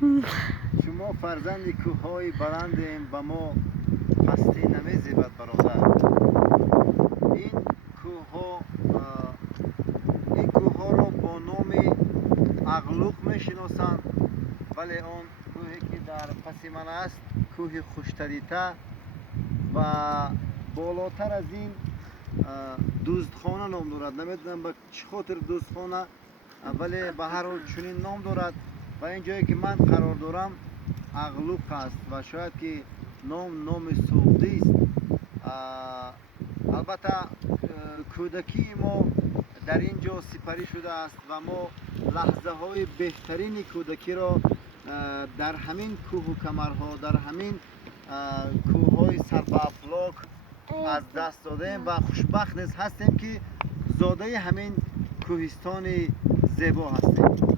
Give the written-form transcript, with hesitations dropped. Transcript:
شما فرزند کوههای بلندیم، به ما پستی نمیزیبد برادر. این کوه ها این کوه ها رو با نام اغلوق میشناسند، ولی اون کوهی که در پس من است کوه خوشتریته و بالاتر از این دوزدخانه نام دارد. نمیدونم به چه خاطر دوزدخانه، ولی به هر حال چنین نام دارد و این جایی که من قرار دارم اغلوق است و شاید که نام سعودی است. البته کودکی ما در اینجا سپری شده است و ما لحظه های بهترین کودکی را در همین کوه و کمرها، در همین کوه های سر به افلاک از دست دادیم و خوشبخت نیز هستیم که زاده همین کوهستان زیبا هستیم.